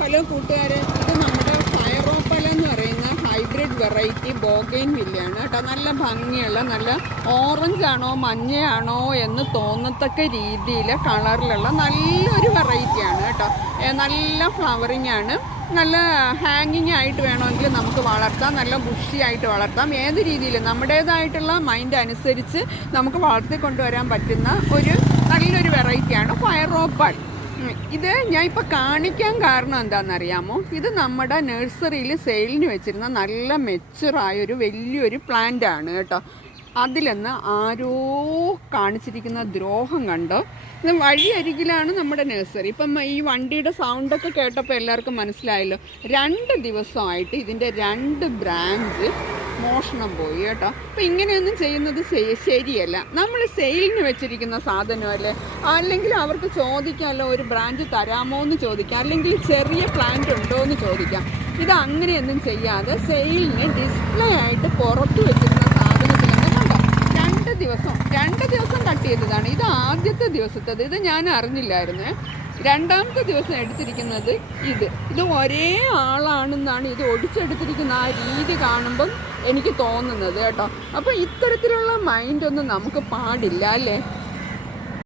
Hello കൂട്ടുകാരെ, ഇത് നമ്മുടെ ഫയറോപ്പല എന്ന് പറയുന്ന ഹൈബ്രിഡ് വെറൈറ്റി ബോഗെയിൻ വില്ലയാണ് കേട്ടോ. നല്ല ഭംഗിയുള്ള, നല്ല ഓറഞ്ച് ആണോ മഞ്ഞയാണോ എന്ന് തോന്നത്തക്ക രീതിയിൽ കളറിലുള്ള നല്ലൊരു വെറൈറ്റിയാണ് കേട്ടോ. നല്ല ഫ്ലവറിങ് ആണ്. നല്ല ഹാങ്ങിങ് ആയിട്ട് വേണമെങ്കിൽ നമുക്ക് വളർത്താം, നല്ല ബുഷിയായിട്ട് വളർത്താം. ഏത് രീതിയിൽ നമ്മുടേതായിട്ടുള്ള മൈൻഡ് അനുസരിച്ച് നമുക്ക് വളർത്തിക്കൊണ്ടുവരാൻ പറ്റുന്ന ഒരു നല്ലൊരു വെറൈറ്റിയാണ് ഫയറോപ്പൽ. ഇത് ഞാൻ ഇപ്പോൾ കാണിക്കാൻ കാരണം എന്താണെന്നറിയാമോ? ഇത് നമ്മുടെ നഴ്സറിയിൽ സെയിലിന് വെച്ചിരുന്ന നല്ല മെച്ചുറായൊരു വലിയൊരു പ്ലാന്റ് ആണ് കേട്ടോ. അതിലെന്ന് ആരോ കാണിച്ചിരിക്കുന്ന ദ്രോഹം കണ്ടോ? ഇത് വഴിയരികിലാണ് നമ്മുടെ നഴ്സറി. ഇപ്പം ഈ വണ്ടിയുടെ സൗണ്ടൊക്കെ കേട്ടപ്പോൾ എല്ലാവർക്കും മനസ്സിലായല്ലോ. 2 ദിവസമായിട്ട് ഇതിൻ്റെ 2 ബ്രാഞ്ച് മോഷണം പോയി കേട്ടോ. അപ്പം ഇങ്ങനെയൊന്നും ചെയ്യുന്നത് ശരിയല്ല. നമ്മൾ സെയിലിന് വെച്ചിരിക്കുന്ന സാധനമല്ലേ, അല്ലെങ്കിൽ അവർക്ക് ചോദിക്കാമല്ലോ, ഒരു ബ്രാഞ്ച് തരാമോ എന്ന് ചോദിക്കാം, അല്ലെങ്കിൽ ചെറിയ പ്ലാന്റ് ഉണ്ടോ എന്ന് ചോദിക്കാം. ഇത് അങ്ങനെയൊന്നും ചെയ്യാതെ സെയിലിന് ഡിസ്പ്ലേ ആയിട്ട് പുറത്ത് വെച്ചിരുന്ന സാധനത്തിൽ നിന്ന് കണ്ടോ, 2 ദിവസം കട്ട് ചെയ്തതാണ്. ഇത് ആദ്യത്തെ ദിവസത്തേത്. ഇത് ഞാൻ അറിഞ്ഞില്ലായിരുന്നു. 2ാമത്തെ ദിവസം എടുത്തിരിക്കുന്നത് ഇത് ഒരേ ആളാണെന്നാണ് ഇത് ഒടിച്ചെടുത്തിരിക്കുന്ന ആ രീതി കാണുമ്പം എനിക്ക് തോന്നുന്നത് കേട്ടോ. അപ്പോൾ ഇത്തരത്തിലുള്ള മൈൻഡൊന്നും നമുക്ക് പാടില്ല അല്ലേ.